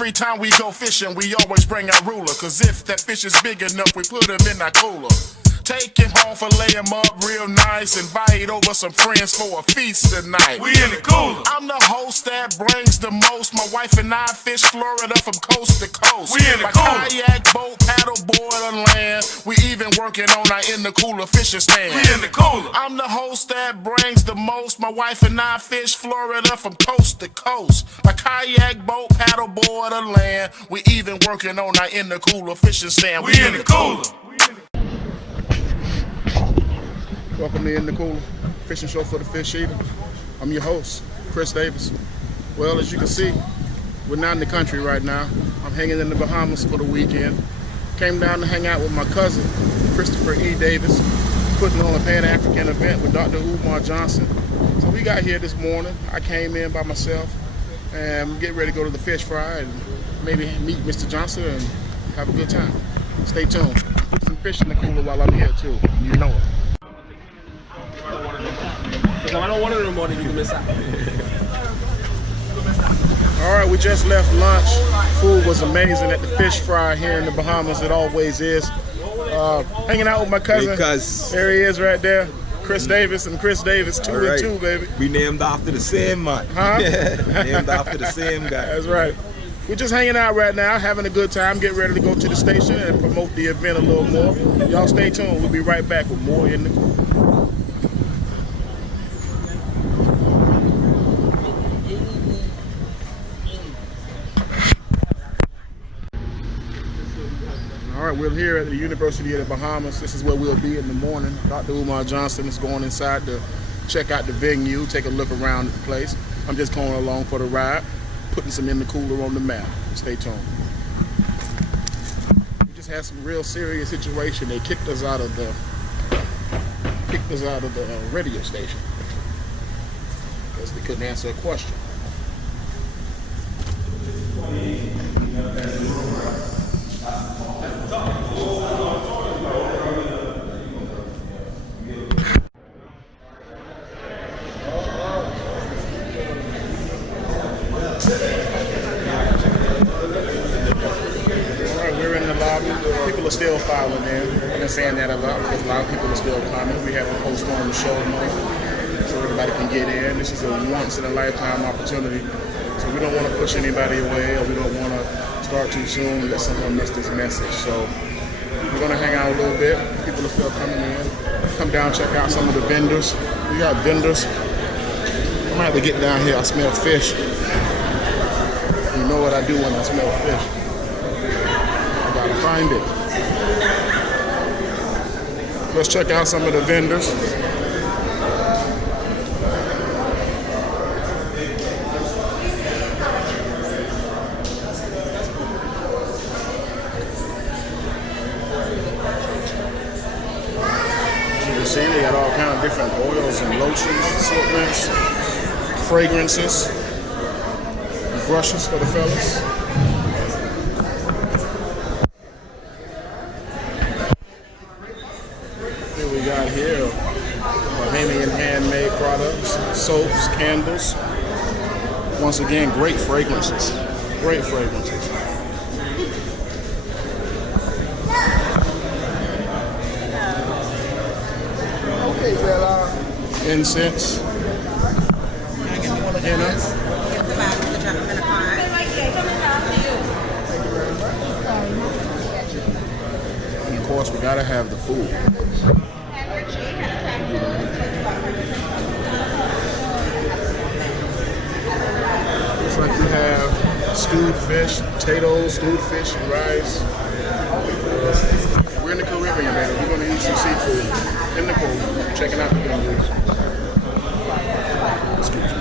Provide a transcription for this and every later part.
Every time we go fishing, we always bring our ruler. Cause if that fish is big enough, we put him in our cooler. Take him home, fillet him up real nice. Invite over some friends for a feast tonight. We in the cooler. I'm the host that brings the most. My wife and I fish Florida from coast to coast. We in the cooler. Kayak, boat, paddle board, on land. We even working on our in the cooler fishing stand. We in the cooler. I'm the host that brings the most. My wife and I fish Florida from coast to coast. My kayak, boat, paddle board, on land. We even working on our in the cooler fishing stand. We in the cooler. Welcome to In the Cooler, fishing show for the fish eater. I'm your host, Chris Davis. Well, as you can see, we're not in the country right now. I'm hanging in the Bahamas for the weekend. Came down to hang out with my cousin, Christopher E. Davis, putting on a Pan-African event with Dr. Umar Johnson. So we got here this morning. I came in by myself and get ready to go to the fish fry and maybe meet Mr. Johnson and have a good time. Stay tuned. Put some fish in the cooler while I'm here too. You know it. I don't want it no more than you can miss out. All right, we just left lunch. Food was amazing at the fish fry here in the Bahamas. It always is. Hanging out with my cousin. There he is right there. Chris Davis and Chris Davis, 2 and 2, baby. We named after the same man. Huh? Named after the same guy. That's right. We're just hanging out right now, having a good time, getting ready to go to the station and promote the event a little more. Y'all stay tuned. We'll be right back with more In the Cooler. All right, we're here at the University of the Bahamas. This is where we'll be in the morning. Dr. Umar Johnson is going inside to check out the venue, take a look around the place. I'm just going along for the ride, putting some In the Cooler on the map. Stay tuned. We just had some real serious situation. They kicked us out of the radio station because they couldn't answer a question. People are still filing in. I've been saying that a lot because a lot of people are still coming. We haven't postponed the show so everybody can get in. This is a once-in-a-lifetime opportunity. So we don't want to push anybody away, or we don't want to start too soon and let someone miss this message. So we're going to hang out a little bit. People are still coming in. Come down, check out some of the vendors. We got vendors. I might have to get down here. I smell fish. You know what I do when I smell fish. Gotta find it. Let's check out some of the vendors. As you can see, they got all kind of different oils and lotions, assortments, fragrances, and brushes for the fellas. We got here Bahamian handmade products, soaps, candles. Once again, great fragrances. Great fragrances. Okay, Bella. Incense. Henna. And of course, we gotta have the food. Looks like you have stewed fish, potatoes, stewed fish, and rice. We're in the Caribbean, baby. We're going to eat some seafood in the pool, checking out the venues. Excuse me.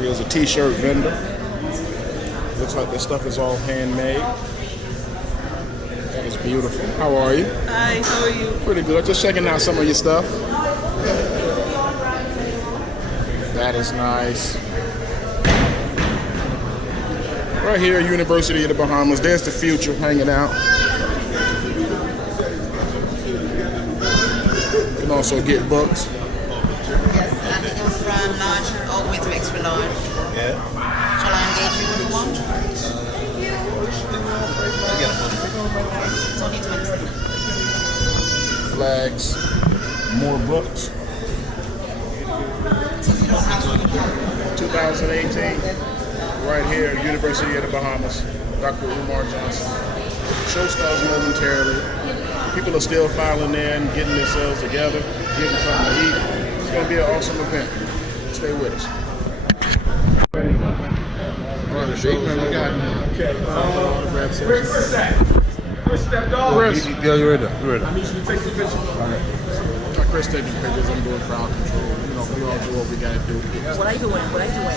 Here's a t-shirt vendor. Looks like this stuff is all handmade. That is beautiful. How are you? Hi, how are you? Pretty good. Just checking out some of your stuff. That is nice. Right here, University of the Bahamas. There's the future hanging out. You can also get books. Yes, and it goes from large all the way to extra large. Yeah. Shall I engage you with one? It's only 20. Flags. More books. 2018. Right here, University of the Bahamas. Dr. Umar Johnson. Show starts momentarily. People are still filing in, getting themselves together, getting something to eat. It's going to be an awesome event. Stay with us. Chris. Yeah, you're ready. You're ready. I need you to take some pictures. Chris taking pictures. I'm doing crowd control. You know, we all do what we got to do to get this. What are you doing? What are you doing?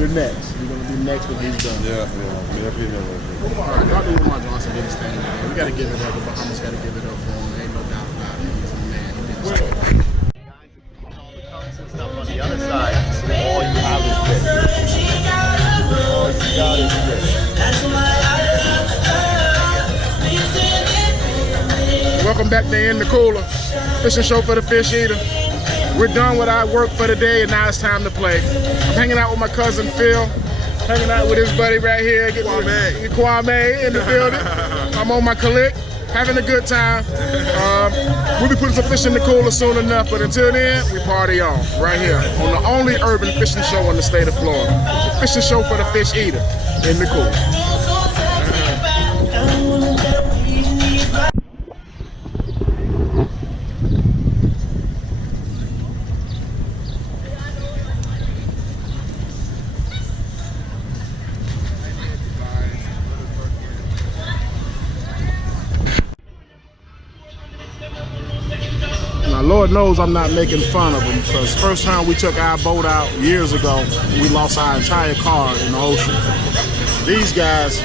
You're next. You're going to be next when he's done. Yeah. All right, Dr. Umar Johnson did his thing. We got to give it up. The Bahamas got to give it up for him. There ain't no doubt about it. He's a man. He did his thing. Stuff on the other side, all you have is this. All you got is this. Welcome back to In the Cooler, fishing show for the fish eater. We're done with our work for the day, and now it's time to play. I'm hanging out with my cousin Phil, hanging out with his buddy right here, Kwame in the building. I'm on my click, having a good time. We'll be putting some fish in the cooler soon enough, but until then, we party on right here on the only urban fishing show in the state of Florida. Fishing show for the fish eater, In the Cooler. Now, Lord knows I'm not making fun of them, because first time we took our boat out years ago, we lost our entire car in the ocean. These guys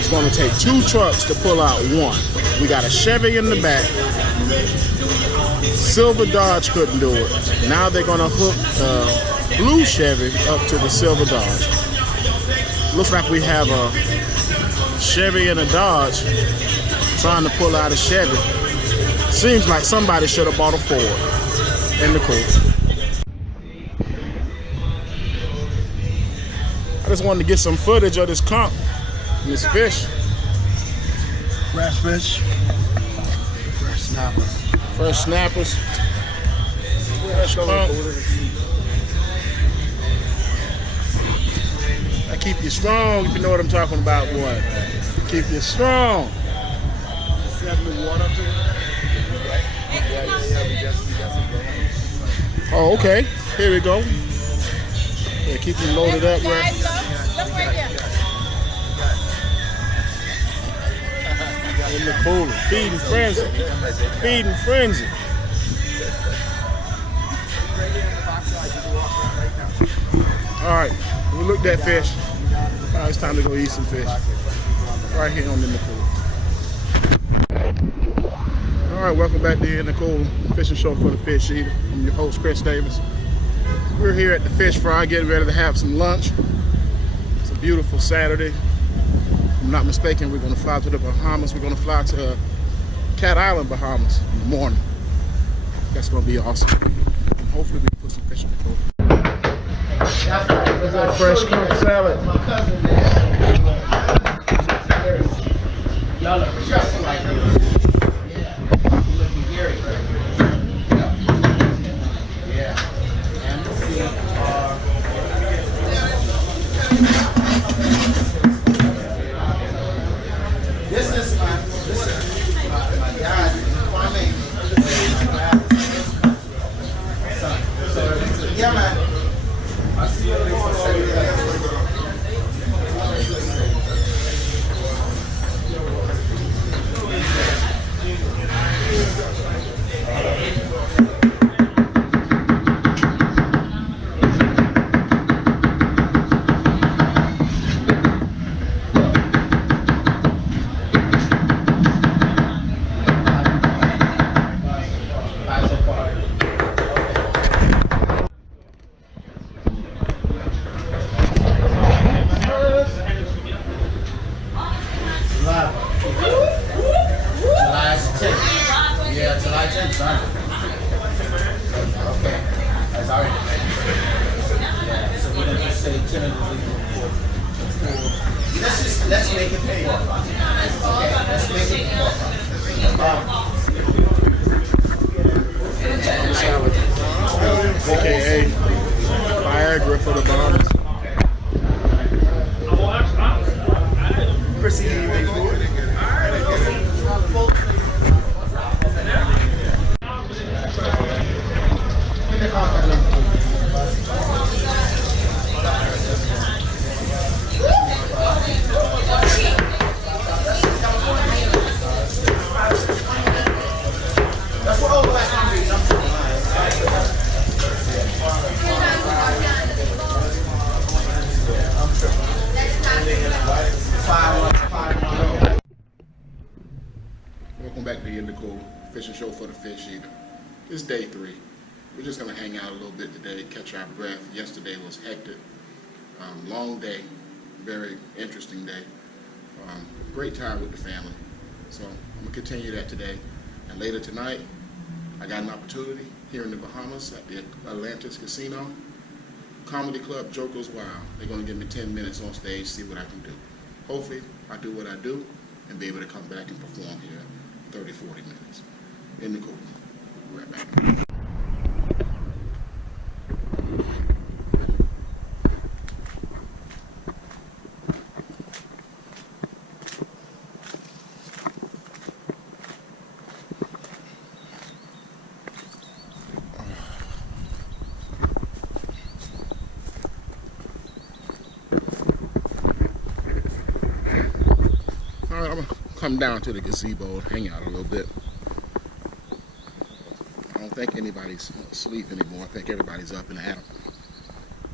is going to take 2 trucks to pull out one. We got a Chevy in the back. Silver Dodge couldn't do it. Now they're going to hook the blue Chevy up to the Silver Dodge. Looks like we have a Chevy and a Dodge trying to pull out a Chevy. Seems like somebody should have bought a Ford. In the cooler. I just wanted to get some footage of this conch and this fish. Fresh fish. Fresh snappers. Fresh snappers. Fresh conch. I keep you strong, if you know what I'm talking about, boy. Keep you strong. Oh, okay. Here we go. Yeah, keep them loaded up, right? In the cooler. Feeding frenzy. Feeding frenzy. All right. We looked at fish. All right, it's time to go eat some fish. Right here on In the Cooler. All right, welcome back to In the Cooler, fishing show for the fish eater. I'm your host, Chris Davis. We're here at the fish fry getting ready to have some lunch. It's a beautiful Saturday. If I'm not mistaken, we're going to fly to the Bahamas. We're going to fly to Cat Island, Bahamas in the morning. That's going to be awesome. And hopefully we can put some fish in the cooler. What's that fresh conch salad? Y'all look just like this. Yeah. You're looking very good. Yeah. And the feet are. This is my dad, Kwame. So, yeah, man. I see you. just say tentatively let's make it 4 o'clock. Okay, let's make it 4 o'clock. AKA Viagra for the Bahamas. Chrissy, anything for it? Welcome back to the Indigo Fishing Show for the Fish Eater. It's day 3. We're just going to hang out a little bit today, catch our breath. Yesterday was hectic. Long day, very interesting day. Great time with the family. So I'm going to continue that today. And later tonight, I got an opportunity here in the Bahamas at the Atlantis Casino. Comedy Club, Joker's Wild. They're going to give me 10 minutes on stage, see what I can do. Hopefully, I do what I do and be able to come back and perform here in 30, 40 minutes. Indigo. Right back. All right, I'm gonna come down to the gazebo and hang out a little bit. I don't think anybody's asleep anymore. I think everybody's up and at 'em.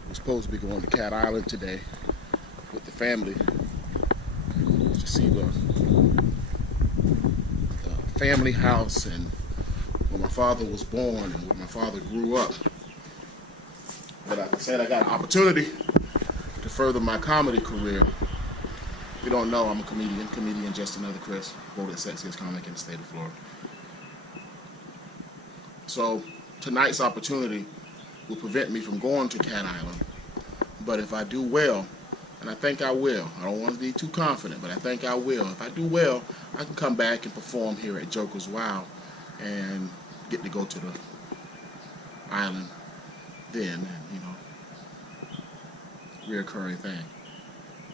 We're supposed to be going to Cat Island today with the family to see the family house and where my father was born and where my father grew up. But like I said, I got an opportunity to further my comedy career. If you don't know, I'm a comedian just another Chris, voted sexiest comic in the state of Florida. So tonight's opportunity will prevent me from going to Cat Island. But if I do well, and I think I will, I don't want to be too confident, but I think I will. If I do well, I can come back and perform here at Joker's Wild and get to go to the island then, you know, reoccurring thing.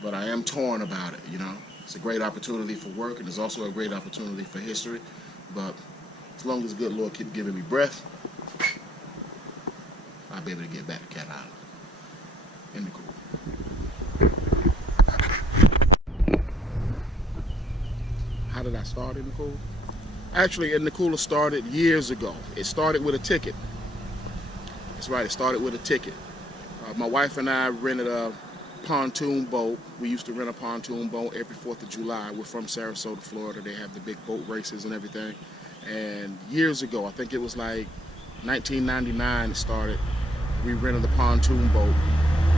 But I am torn about it, you know. It's a great opportunity for work, and it's also a great opportunity for history. But as long as the good Lord keep giving me breath, I'll be able to get back to Cat Island. Indigo. How did I start in the Cool? Actually, in the Cooler started years ago. It started with a ticket. That's right, it started with a ticket. My wife and I rented a pontoon boat. We used to rent a pontoon boat every 4th of July. We're from Sarasota, Florida. They have the big boat races and everything. And years ago, I think it was like 1999 it started, we rented a pontoon boat.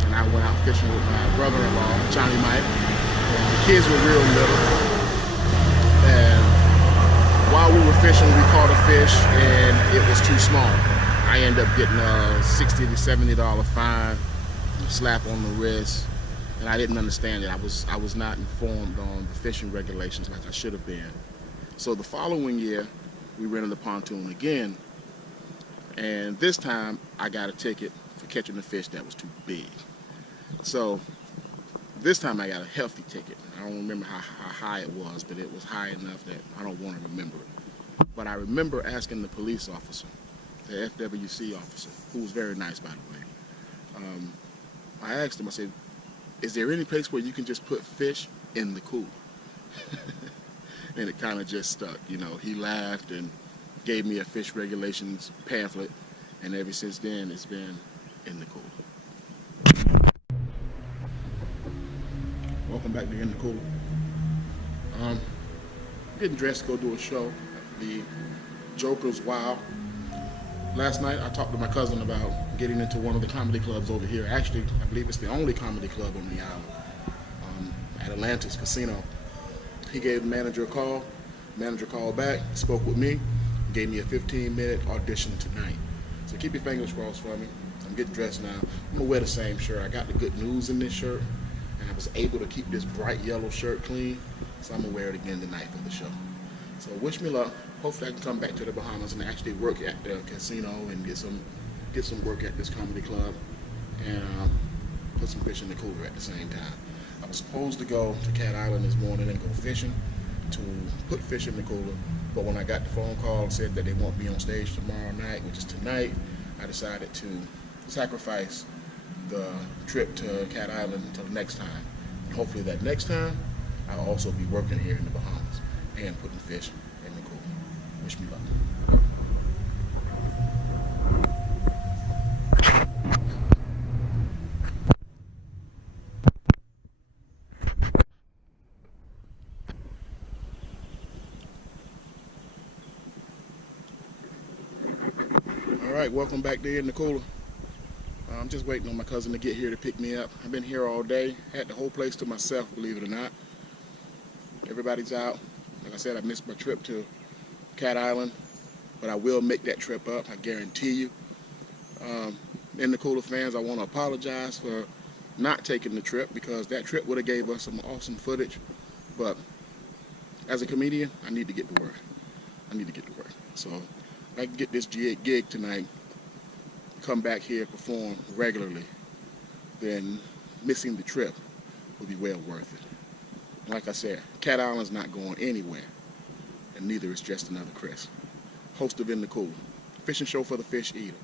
And I went out fishing with my brother-in-law, Johnny Mike. And the kids were real little. And while we were fishing, we caught a fish and it was too small. I ended up getting a $60 to $70 fine, slap on the wrist, and I didn't understand it. I was not informed on the fishing regulations like I should have been. So the following year, we rented the pontoon again, and this time I got a ticket for catching a fish that was too big. So this time I got a hefty ticket. I don't remember how high it was, but it was high enough that I don't want to remember it. But I remember asking the police officer, the FWC officer, who was very nice, by the way. I asked him, I said, is there any place where you can just put fish in the cooler? And it kind of just stuck, you know. He laughed and gave me a fish regulations pamphlet, and ever since then it's been in the cooler. Welcome back to In the Cooler. Getting dressed to go do a show at the Joker's Wild. Last night I talked to my cousin about getting into one of the comedy clubs over here. Actually, I believe it's the only comedy club on the island, at Atlantis Casino. He gave the manager a call. The manager called back, spoke with me, gave me a 15-minute audition tonight. So keep your fingers crossed for me. I'm getting dressed now. I'm gonna wear the same shirt. I got the good news in this shirt, and I was able to keep this bright yellow shirt clean, so I'm gonna wear it again tonight for the show. So wish me luck. Hopefully I can come back to the Bahamas and actually work at the casino and get some work at this comedy club, and put some fish in the cooler at the same time. I was supposed to go to Cat Island this morning and go fishing to put fish in the cooler, but when I got the phone call and said that they won't be on stage tomorrow night, which is tonight, I decided to sacrifice the trip to Cat Island until next time. And hopefully that next time, I'll also be working here in the Bahamas and putting fish in the cooler. Wish me luck. All right, welcome back there in the cooler. I'm just waiting on my cousin to get here to pick me up. I've been here all day, had the whole place to myself, believe it or not. Everybody's out. Like I said, I missed my trip to Cat Island, but I will make that trip up, I guarantee you. In the cooler fans, I want to apologize for not taking the trip, because that trip would have gave us some awesome footage. But as a comedian, I need to get to work. So if I can get this gig tonight, come back here, perform regularly, then missing the trip will be well worth it. And like I said, Cat Island's not going anywhere, and neither is Just Another Chris, host of In the Cooler, fishing show for the fish eater.